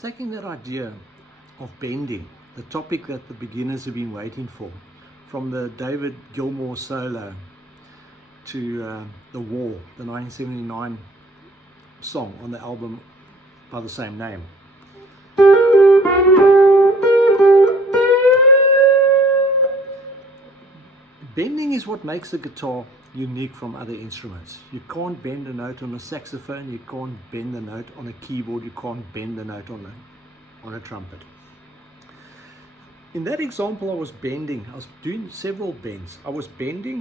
taking that idea of bending, the topic that the beginners have been waiting for, from the David Gilmour solo to The Wall, the 1979 song on the album by the same name. Bending is what makes the guitar unique from other instruments. You can't bend a note on a saxophone, you can't bend the note on a keyboard, you can't bend the note on a trumpet. In that example, I was doing several bends. I was taking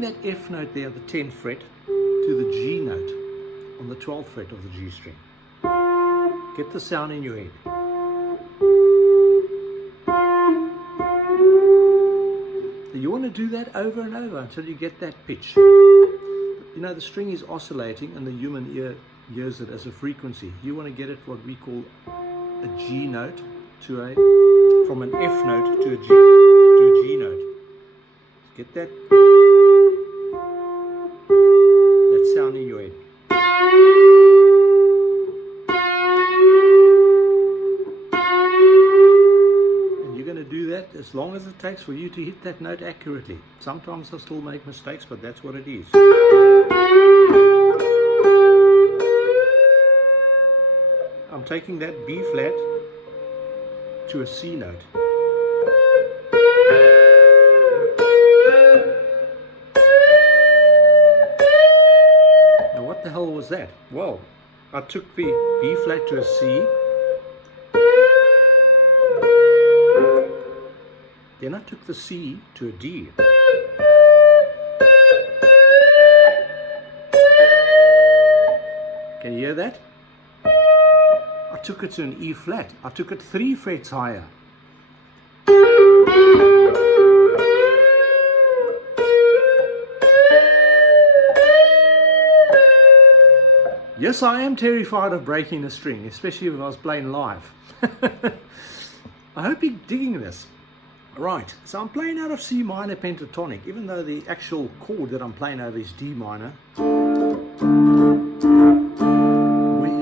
that F note there, the 10th fret, to the G note on the 12th fret of the G string. Get the sound in your head. You want to do that over and over until you get that pitch. You know, the string is oscillating and the human ear hears it as a frequency. You want to get it what we call a G note from an F note to a G note. Get that sound in your head. Do that as long as it takes for you to hit that note accurately. Sometimes I still make mistakes, but that's what it is. I'm taking that B flat to a C note. Now what the hell was that? Well, I took the B flat to a C. Then I took the C to a D. Can you hear that? I took it to an E flat. I took it 3 frets higher. Yes, I am terrified of breaking a string, especially if I was playing live. I hope you're digging this. Right, so I'm playing out of C minor pentatonic, even though the actual chord that I'm playing over is D minor. We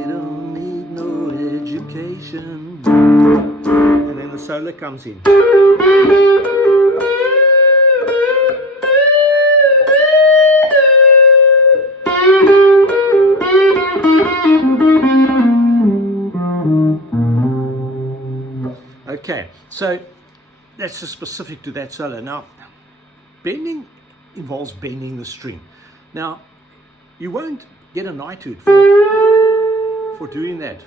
don't need no education. And then the solo comes in. Okay, so that's just specific to that solo. Now, bending involves bending the string. Now, you won't get a knighthood for doing that.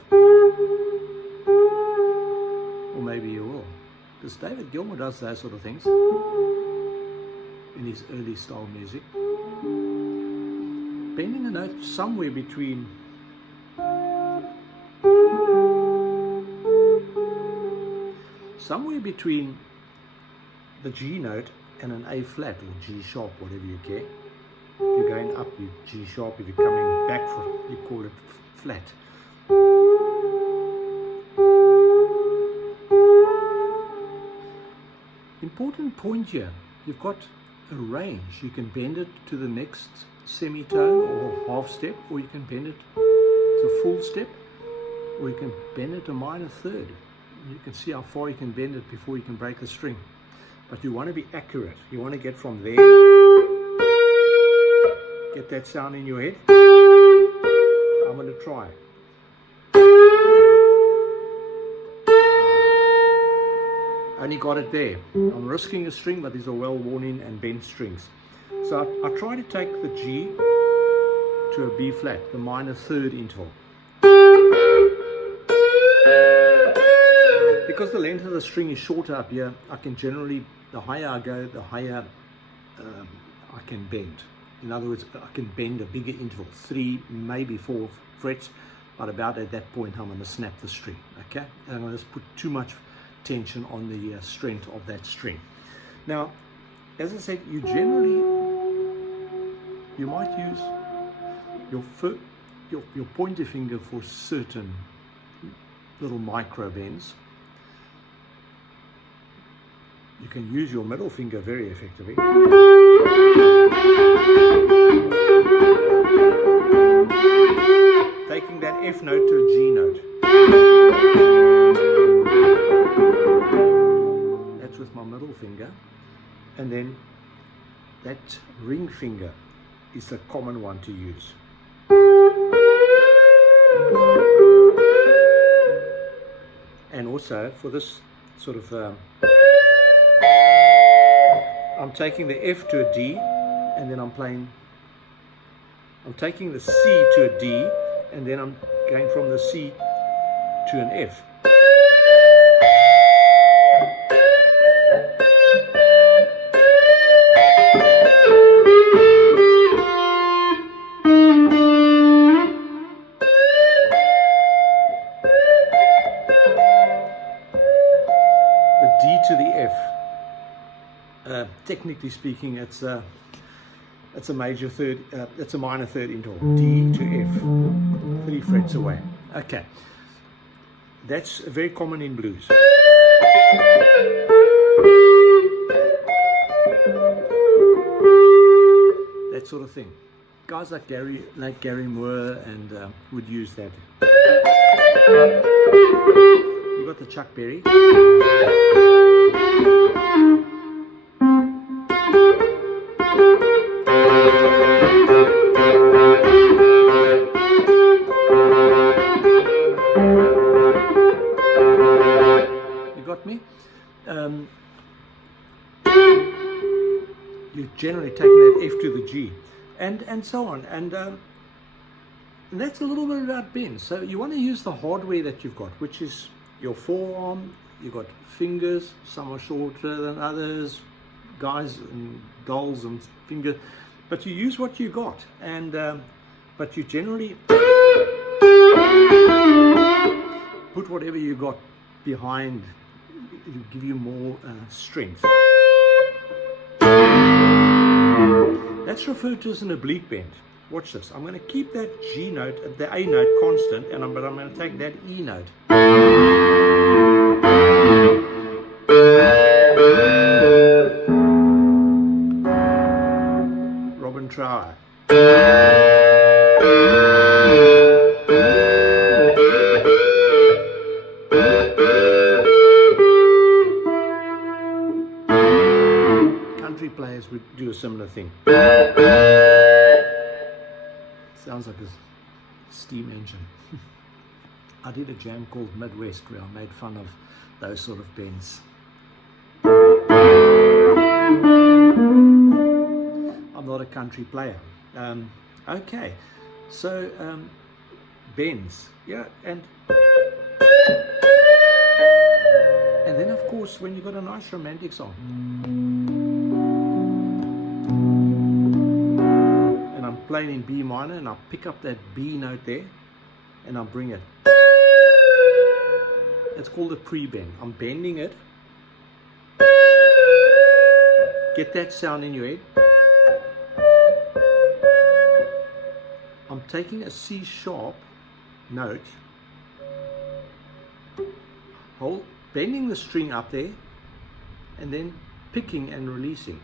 Or maybe you will. Because David Gilmour does those sort of things in his early style music. Bending a note somewhere between the G note and an A flat or G sharp, whatever you care. If you're going up, you G sharp. If you're coming back, you call it flat. Important point here, you've got a range. You can bend it to the next semitone or half step, or you can bend it to a full step, or you can bend it a minor third. You can see how far you can bend it before you can break the string. But you want to be accurate. You want to get from there, get that sound in your head. I'm going to try. Only got it there. I'm risking a string, but these are well worn in and bent strings. So I try to take the G to a B flat, the minor third interval. Because the length of the string is shorter up here, I can generally, the higher I go, the higher I can bend. In other words, I can bend a bigger interval, 3, maybe 4 frets, but about at that point I'm going to snap the string, okay? And I'm going to put too much tension on the strength of that string. Now, as I said, you might use your pointer finger for certain little micro bends. You can use your middle finger very effectively. an F note to a G note. That's with my middle finger. And then that ring finger is the common one to use. And also for this sort of, I'm taking the F to a D, and then I'm taking the C to a D, and then I'm going from the C to an F. To the F. Technically speaking, it's a major third. It's a minor third interval. D to F, 3 frets away. Okay, that's very common in blues. That sort of thing. Guys like Gary Moore and would use that. You got the Chuck Berry. You got me? You're generally taking that F to the G, and so on, and that's a little bit about bends. So you want to use the hardware that you've got, which is your forearm. You've got fingers, some are shorter than others, guys and dolls and fingers, but you use what you got, and but you generally put whatever you got behind. It'll give you more strength. That's referred to as an oblique bend. Watch this. I'm going to keep that G note, the A note constant, but I'm going to take that E note. Robin Trower. Country players would do a similar thing. Sounds like a steam engine. I did a jam called Midwest where I made fun of those sort of bends. I'm not a country player. Okay, so bends, yeah, and then of course when you've got a nice romantic song, and I'm playing in B minor, and I pick up that B note there, and I bring it. It's called a pre-bend. I'm bending it. Get that sound in your head. I'm taking a C sharp note, bending the string up there, and then picking and releasing.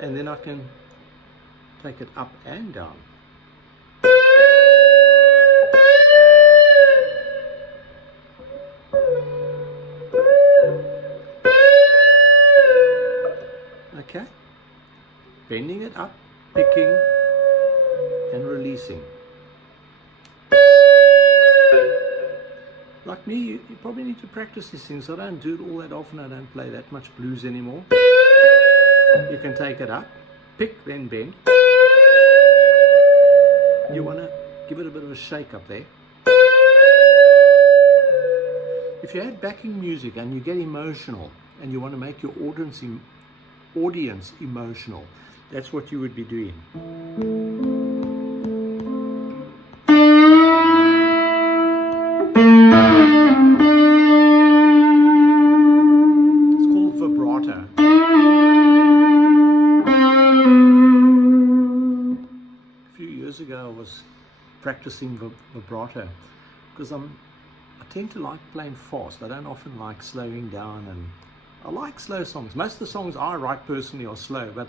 And then I can take it up and down. Okay, bending it up, picking and releasing. Like me, you probably need to practice these things. I don't do it all that often. I don't play that much blues anymore. You can take it up, pick, then bend. You want to give it a bit of a shake up there. If you add backing music and you get emotional and you want to make your audience emotional, that's what you would be doing. It's called vibrato. A few years ago I was practicing vibrato because I tend to like playing fast. I don't often like slowing down, and I like slow songs. Most of the songs I write personally are slow, but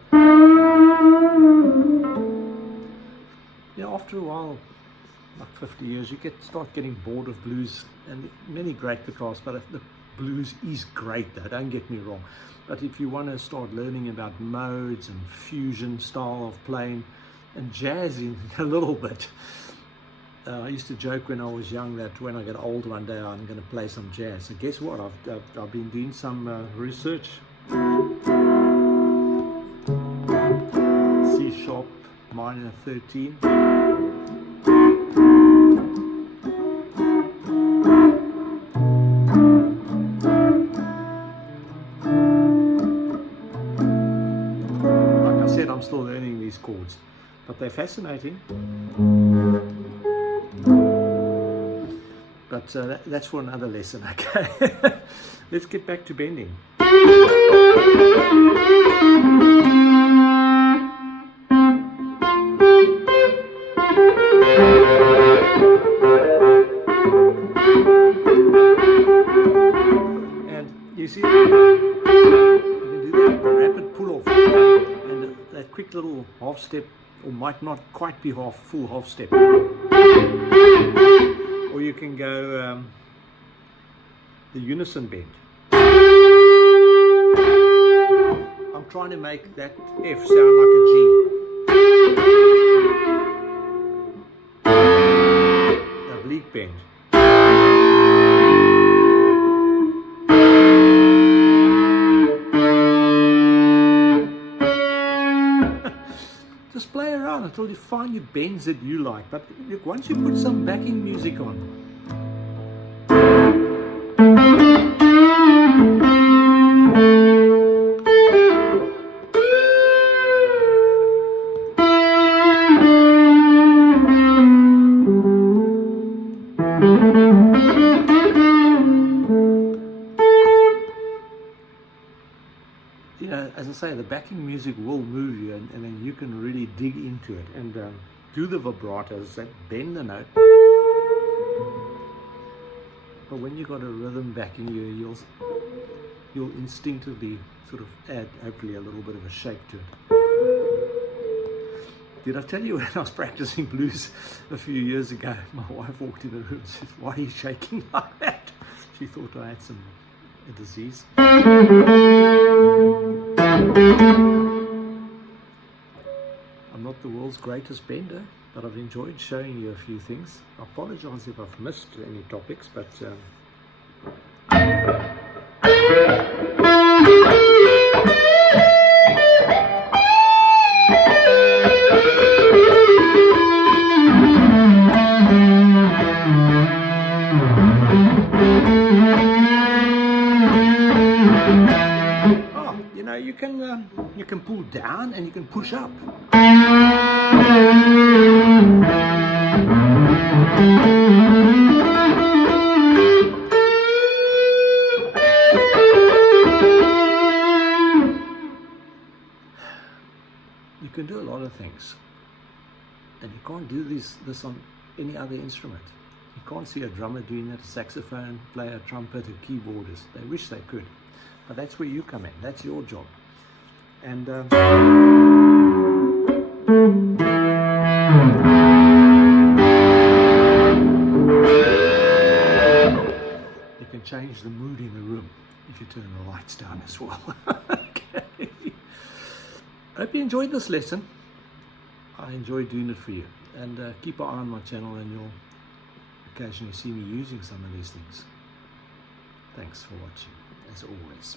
after a while, like 50 years, you start getting bored of blues, and many great guitarists, but the blues is great though, don't get me wrong. But if you want to start learning about modes and fusion style of playing and jazzing a little bit, I used to joke when I was young that when I get old one day I'm going to play some jazz. So guess what? I've been doing some research. C sharp minor 13. Like I said, I'm still learning these chords, but they're fascinating. But that's for another lesson, okay? Let's get back to bending. And you see, you can do that rapid pull-off, and that quick little half step, or might not quite be full half step. Or you can go the unison bend. I'm trying to make that F sound like a G. Oblique bend. Just play around until you find your bends that you like. But look, once you put some backing music on, you know, as I say, the backing music will move you, and then you can really dig into it and do the vibratos that bend the note. But when you've got a rhythm backing you, you'll instinctively sort of add, hopefully, a little bit of a shake to it. Did I tell you when I was practicing blues a few years ago, my wife walked in the room and said, "Why are you shaking like that?" She thought I had a disease. I'm not the world's greatest bender, but I've enjoyed showing you a few things. I apologize if I've missed any topics, but you know, you can pull down and you can push up. You can do a lot of things, and you can't do this on any other instrument. You can't see a drummer doing that, a saxophone player, a trumpet, a keyboardist. They wish they could, but that's where you come in. That's your job. And you can change the mood in the room if you turn the lights down as well. Okay. I hope you enjoyed this lesson. I enjoyed doing it for you. And keep an eye on my channel, and you'll occasionally see me using some of these things. Thanks for watching, as always.